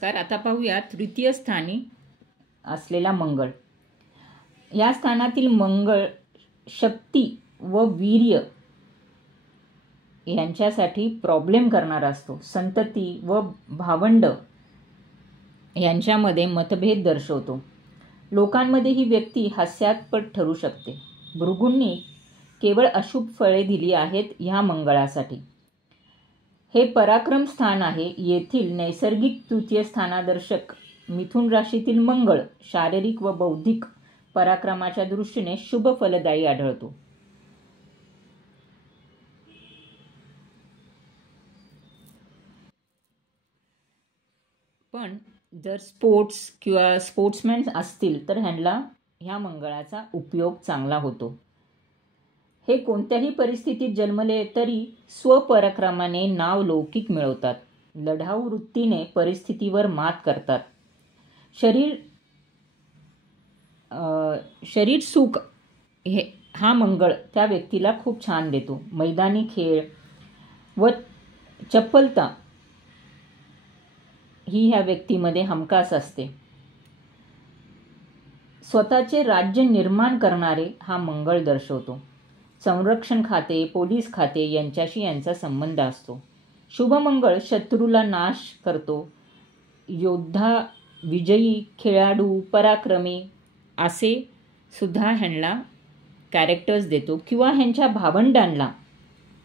तर आता पाहूया तृतीय स्थानी असलेला मंगळ. या स्थानातील मंगळ शक्ती व वीर्य यांच्यासाठी प्रॉब्लेम करणारा असतो. संतती व भावंड यांच्यामध्ये मतभेद दर्शवतो. लोकांमध्ये ही व्यक्ती हास्यास्पद ठरू शकते. भृगूंनी केवळ अशुभ फळे दिली आहेत ह्या मंगळासाठी. हे पराक्रम स्थान आहे. येथील नैसर्गिक तृतीय स्थानादर्शक मिथुन राशीतील मंगळ शारीरिक व बौद्धिक पराक्रमाच्या दृष्टीने शुभ फलदायी आढळतो. पण जर स्पोर्ट्स किंवा स्पोर्ट्समॅन असतील तर ह्यांना ह्या मंगळाचा उपयोग चांगला होतो. हे कोणत्याही परिस्थितीत जन्मले तरी स्वपराक्रमाने नाव लौकिक मिळवतात. लढाऊ वृत्तीने परिस्थितीवर मात करतात. शरीर सुख हा मंगळ त्या व्यक्तीला खूप छान देतो. मैदानी खेळ व चपलता ही ह्या व्यक्तीमध्ये हमखास असते. स्वतःचे राज्य निर्माण करणारे हा मंगळ दर्शवतो. संरक्षण खाते, पोलीस खाते यांच्याशी यांचा संबंध असतो. शुभ मंगळ शत्रूला नाश करतो. योद्धा, विजयी, खेळाडू, पराक्रमी असे सुद्धा ह्यांना कॅरेक्टर्स देतो किंवा ह्यांच्या भावंडांना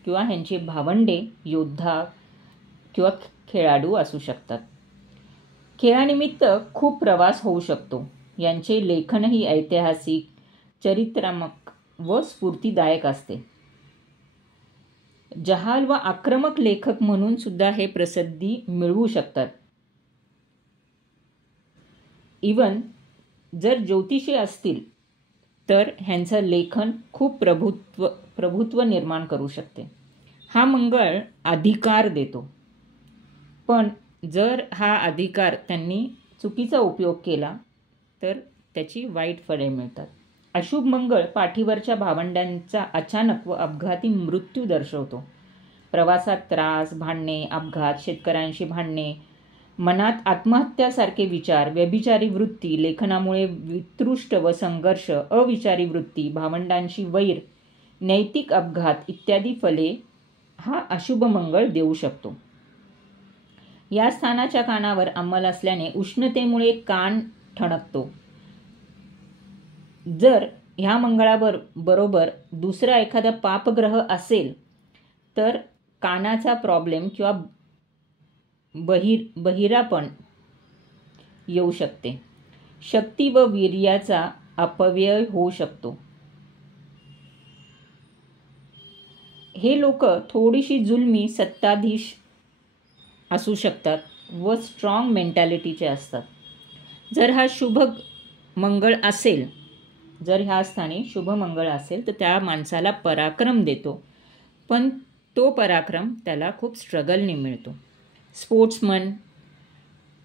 किंवा ह्यांचे भावंडे योद्धा किंवा खेळाडू असू शकतात. खेळानिमित्त खूप प्रवास होऊ शकतो. यांचे लेखनही ऐतिहासिक, चरित्रात्मक व स्फूर्तिदायक असते. जहाल व आक्रमक लेखक म्हणून सुद्धा हे प्रसिद्धी मिळवू शकतात. इवन जर ज्योतिषी असतील तर ह्यांचं लेखन खूप प्रभुत्व निर्माण करू शकते. हा मंगळ अधिकार देतो. पण जर हा अधिकार त्यांनी चुकीचा उपयोग केला तर त्याची वाईट फळे मिळतात. अशुभ मंगळ पाठीवरच्या भावंडांचा अचानक व अपघाती मृत्यू दर्शवतो. प्रवासात त्रास, भांडणे, अपघात, शेतकऱ्यांशी भांडणे, मनात आत्महत्यासारखे विचार, व्यभिचारी वृत्ती, लेखनामुळे वितृष्ट व संघर्ष, अविचारी वृत्ती, भावंडांशी वैर, नैतिक अपघात इत्यादी फले हा अशुभ मंगळ देऊ शकतो. या स्थानाच्या कानावर अंमल असल्याने उष्णतेमुळे कान ठणकतो. जर ह्या मंगळाबरोबर दुसरा एखादा पापग्रह असेल तर कानाचा प्रॉब्लेम किंवा बहिरापण येऊ शकते. शक्ती व वीर्याचा अपव्यय होऊ शकतो. हे लोक थोडीशी जुलमी, सत्ताधीश असू शकतात व स्ट्रॉंग मेंटॅलिटीचे असतात. जर हा शुभ मंगळ असेल, जर ह्या स्थानी शुभ मंगळ असेल तर त्या माणसाला पराक्रम देतो. पण तो पराक्रम त्याला खूप स्ट्रगलने मिळतो. स्पोर्ट्समन,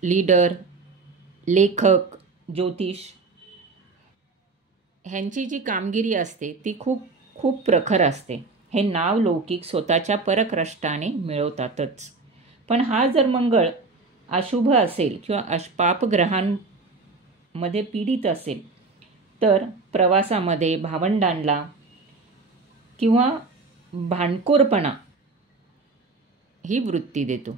लीडर, लेखक, ज्योतिष ह्यांची जी कामगिरी असते ती खूप प्रखर असते. हे नाव लौकिक स्वतःच्या पराक्रष्टाने मिळवतातच. पण हा जर मंगळ अशुभ असेल किंवा पापग्रहांमध्ये पीडित असेल तर प्रवासामध्ये भावंडांना किंवा भांडखोरपणा ही वृत्ती देतो.